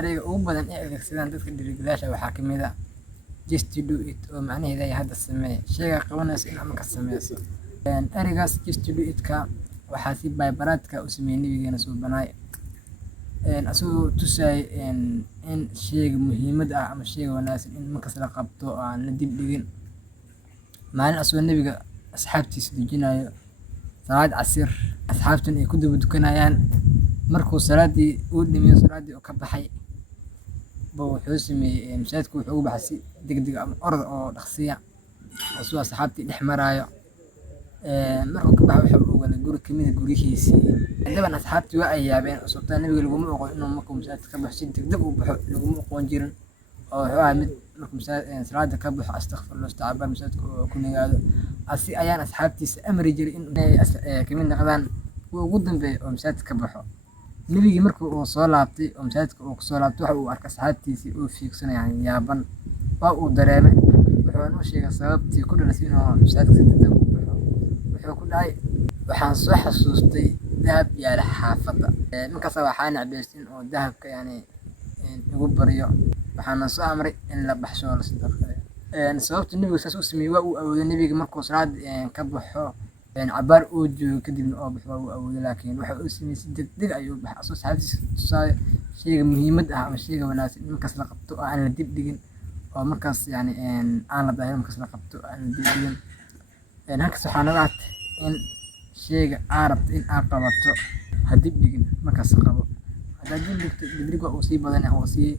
ereyga ugu badan ee adeegsadaan dadka dhiirigeliyaasha waxaa ka mid ah just do it oo macnaheedu yahay hadda samee shayga qabanayso in ama ka sameyso. Ereygaas just do it-ka waxaa si baybaraadka u sameeyay nabigeena suubanaay asagoo tusay in shayga muhiimad ah ama shayga wanaagsan in markas la qabto oo aan la dib dhigin. Maalin asagoo nabiga asxaabtiisa dujinayo salaad casir asxaabtan ay ku daba dukanayaan markuu salaadii uu dhimiyo salaadii oo ka baxay wuxuu sameeyay masaajidku wuxuu ugu baxay si degdeg ah ama orod oo dhaqsiya asagoo asxaabtii dhex marayo markuu ka baxay waxa uu wada guri ka mid ah gurigiisii haddaba asxaabtii waa ay yaabeen sababtoo ah nabiga laguma oqon inuu markuu masaajidka ka baxo si degdeg u baxo laguma oqon jirin oo wuxuu ahaa mid markuu salaada ka baxo astaghfirullah istacaaba masaajidka oo ku nagaado asi ayaan asxaabtiisa amri jiray in ay ka mid noqdaan kuwa ugu dambeeya oo masaajidka ka baxo. Nabigii markuu uu soo laabtay oo masaajidka uu kusoo laabtay waxa uu arkay asxaabtiisii oo fiigsanayaan yaaban waa uu dareemay wuxuuna u sheegay sababtii ku dhalisay inuu masaajidka si degdeg u baxo. Wuxuu ku dhahay waxaan soo xasuustay dahab yaala xaafadda markaas waxaa necbaysay in uu dahabka igu baryo waxaana soo amray in la baxsho la sadaqeeyo. Sababta nabigu saas u sameeyay waa uu awooday nabiga markuu salaad ka baxo cabaar uu joogo kadibna oo baxo waa uu awooday laakiin waxa uu sameeyay si degdeg ayuu u baxay asagoo saxaabtiisa tusaayo shayga muhiimad ah ama shayga wanaagsan in markaas la qabto oo aan la dib dhigin oo markaas aan la daahin markaas la qabto oo aan la dib dhigin. Halkaas waxaa naga cad in shayga aad rabto in aad qabato ha dib dhigin markaas qabo haddaad dib dhigto dib dhig waa uu sii badanaya oo sii